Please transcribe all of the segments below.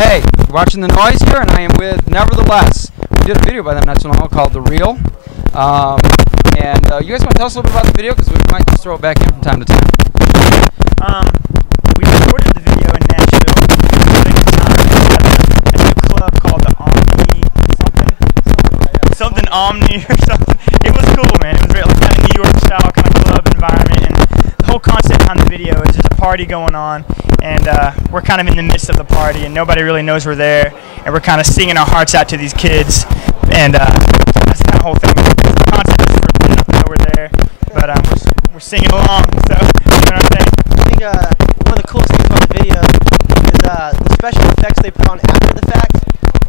Hey, you're watching the Noize here, and I am with Neverthless. We did a video by them not too long ago called The Real. You guys want to tell us a little bit about the video? Because we might just throw it back in from time to time. We recorded the video in Nashville. At a new club called the something Omni or something. It was cool, man. It was really kind of New York style kind of club environment, and the whole concept behind the video is there's a party going on, and we're kind of in the midst of the party, and nobody really knows we're there, and we're kind of singing our hearts out to these kids, and that's the kind of whole thing. The concept is for them to know we're there, but we're singing along, so you know what I'm saying? I think one of the coolest things about the video is the special effects they put on after the fact.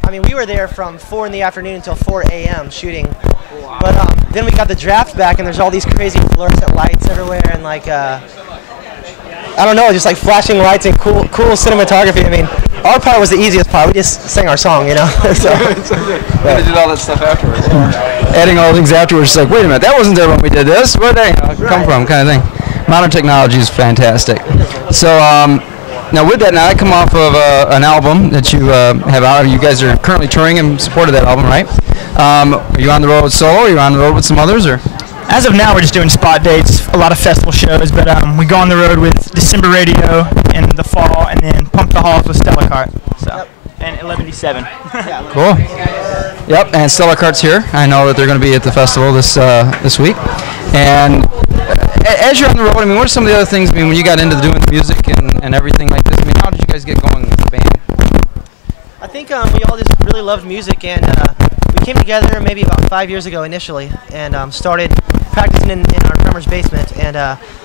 I mean, we were there from 4 in the afternoon until 4 a.m. shooting, but then we got the draft back, and there's all these crazy fluorescent lights everywhere, and like I don't know, just like flashing lights and cool cinematography. I mean, our part was the easiest part. We just sang our song, you know. So They did all that stuff afterwards. Adding all the things afterwards, it's like, wait a minute, that wasn't there when we did this. Where'd they come from, kind of thing. Modern technology is fantastic. So now with that, I come off of an album that you have out. You guys are currently touring in support of that album, right? Are you on the road solo? Are you on the road with some others, or? As of now, we're just doing spot dates, a lot of festival shows, but we go on the road with December Radio in the fall, and then Pump the Halls with Stella Cart. So, yep. And 11D7. Cool. Yep, and Stella Cart's here. I know that they're going to be at the festival this week. And as you're on the road, I mean, what are some of the other things? I mean, when you got into doing the music and everything like this, I mean, how did you guys get going with the band? I think we all just really loved music, and we came together maybe about 5 years ago initially, and started practicing in our drummer's basement. And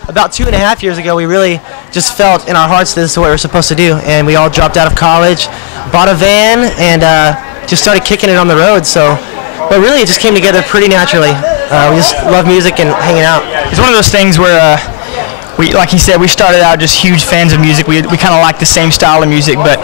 about 2.5 years ago, we really just felt in our hearts that this is what we were supposed to do, and we all dropped out of college, bought a van, and just started kicking it on the road. So, but really, it just came together pretty naturally. We just love music and hanging out. It's one of those things where we, like he said, we started out just huge fans of music. We kind of liked the same style of music, but.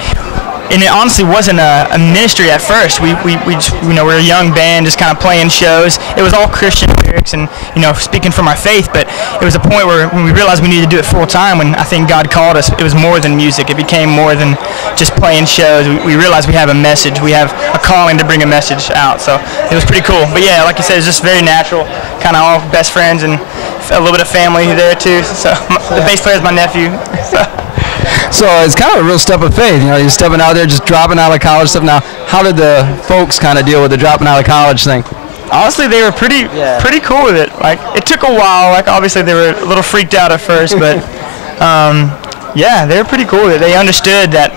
And it honestly wasn't a ministry at first. We just, you know, we were a young band just kind of playing shows. It was all Christian lyrics and, you know, speaking from our faith, but it was a point where when we realized we needed to do it full time, when I think God called us, it was more than music. It became more than just playing shows. We realized we have a message. We have a calling to bring a message out. So it was pretty cool. But yeah, like you said, it's just very natural, kind of all best friends and a little bit of family there too. So the bass player is my nephew. So it's kind of a real step of faith, you know, you're stepping out there, just dropping out of college stuff. Now, how did the folks kind of deal with the dropping out of college thing? Honestly, they were pretty cool with it. Like, it took a while. Like, obviously, they were a little freaked out at first, but yeah, they were pretty cool with it. They understood that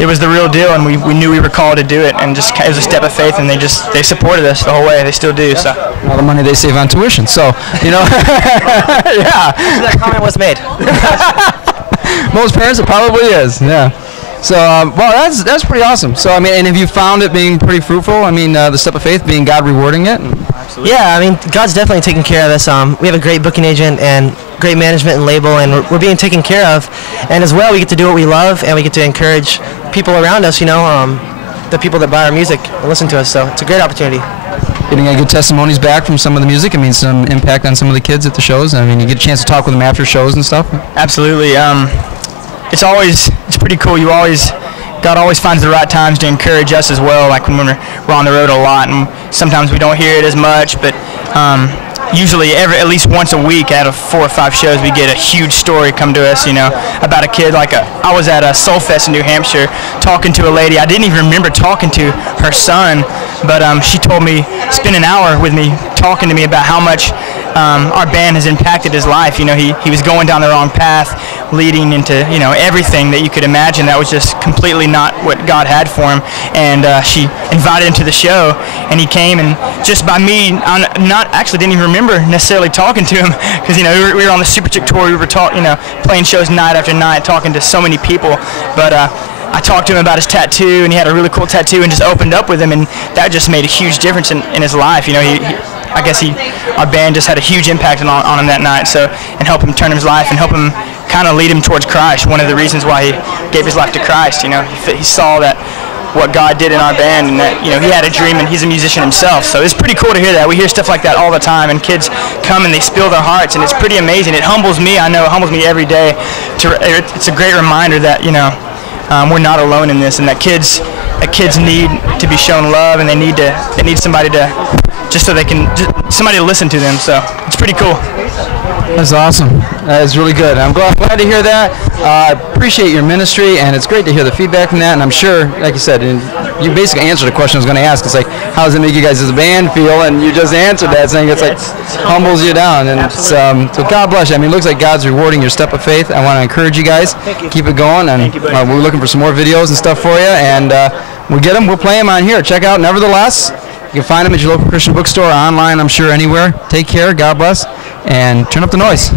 it was the real deal, and we knew we were called to do it, and just it was a step of faith, and they supported us the whole way. They still do. So all the money they save on tuition. So you know, yeah. That comment was made. Most parents, it probably is, yeah. So, well, that's pretty awesome. So, I mean, and have you found it being pretty fruitful? I mean, the step of faith, being God rewarding it? Absolutely. Yeah, I mean, God's definitely taking care of us. We have a great booking agent and great management and label, and we're being taken care of. And as well, we get to do what we love, and we get to encourage people around us, you know, the people that buy our music and listen to us. So it's a great opportunity. Getting good testimonies back from some of the music. I mean, some impact on some of the kids at the shows. I mean, you get a chance to talk with them after shows and stuff. Absolutely. It's pretty cool. God always finds the right times to encourage us as well. Like when we're on the road a lot, and sometimes we don't hear it as much, but usually at least once a week out of 4 or 5 shows, we get a huge story come to us, you know, about a kid. Like I was at a Soul Fest in New Hampshire talking to a lady. I didn't even remember talking to her son, but she told me, spent an hour with me talking to me about how much our band has impacted his life. You know, he was going down the wrong path, leading into, you know, everything that you could imagine that was just completely not what God had for him. And she invited him to the show, and he came, and just by me, didn't even remember necessarily talking to him, because, you know, we were on the Super Chick tour. We were playing shows night after night, talking to so many people, but I talked to him about his tattoo, and he had a really cool tattoo, and just opened up with him, and that just made a huge difference in his life. You know, our band just had a huge impact on him that night, so, and help him turn his life and help him kind of lead him towards Christ. One of the reasons why he gave his life to Christ, you know, he saw that what God did in our band, and that, you know, he had a dream, and he's a musician himself. So it's pretty cool to hear that. We hear stuff like that all the time, and kids come and they spill their hearts, and it's pretty amazing. It humbles me. I know it humbles me every day. It's a great reminder that, you know, we're not alone in this, and that kids need to be shown love, and they need somebody to somebody to listen to them. So it's pretty cool. That's awesome. That's really good. I'm glad to hear that. Appreciate your ministry, and it's great to hear the feedback from that. And I'm sure, like you said, you basically answered the question I was going to ask. It's like, how does it make you guys as a band feel? And you just answered that, saying it's like humbles you down. And so God bless you. I mean, it looks like God's rewarding your step of faith. I want to encourage you guys. Keep it going, and we're looking for some more videos and stuff for you. And we'll get them. We'll play them on here. Check out Nevertheless. You can find them at your local Christian bookstore, online, I'm sure, anywhere. Take care. God bless. And turn up the noise.